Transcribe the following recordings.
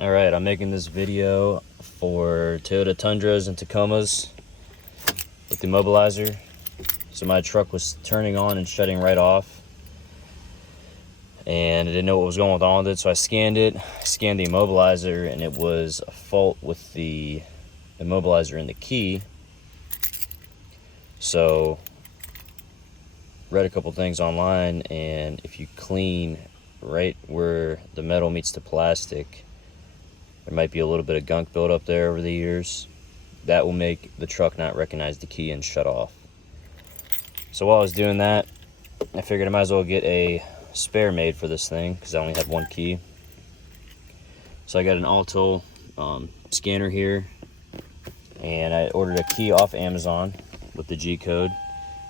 All right, I'm making this video for Toyota Tundras and Tacomas with the immobilizer. So my truck was turning on and shutting right off, and I didn't know what was going on with it, so I scanned the immobilizer, and it was a fault with the immobilizer in the key. So read a couple things online, and if you clean right where the metal meets the plastic, there might be a little bit of gunk built up there over the years. That will make the truck not recognize the key and shut off. So while I was doing that, I figured I might as well get a spare made for this thing because I only had one key. So I got an Alto scanner here, and I ordered a key off Amazon with the G code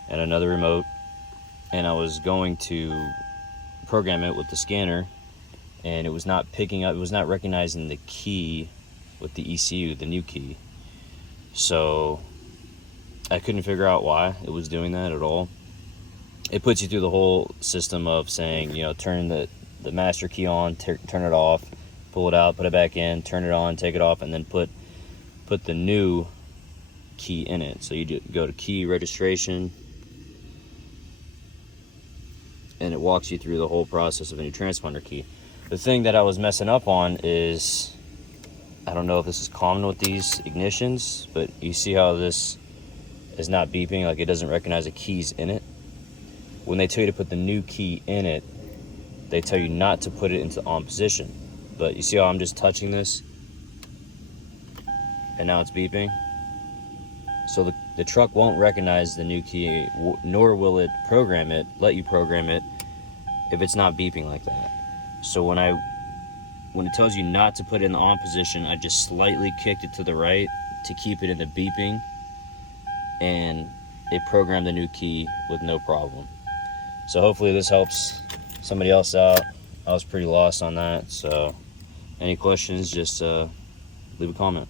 and another remote, and I was going to program it with the scanner, and it was not picking up, it was not recognizing the key with the ECU, the new key. So I couldn't figure out why it was doing that at all. It puts you through the whole system of saying, you know, turn the master key on, turn it off, pull it out, put it back in, turn it on, take it off, and then put the new key in it. So you go to key registration, and it walks you through the whole process of a new transponder key. The thing that I was messing up on is, I don't know if this is common with these ignitions, but you see how this is not beeping, like it doesn't recognize the keys in it. When they tell you to put the new key in it, they tell you not to put it into on position. But you see how I'm just touching this, and now it's beeping? So the truck won't recognize the new key, nor will it let you program it if it's not beeping like that. So when it tells you not to put it in the on position, I just slightly kicked it to the right to keep it in the beeping, and it programmed the new key with no problem. So hopefully this helps somebody else out. I was pretty lost on that, so any questions, just leave a comment.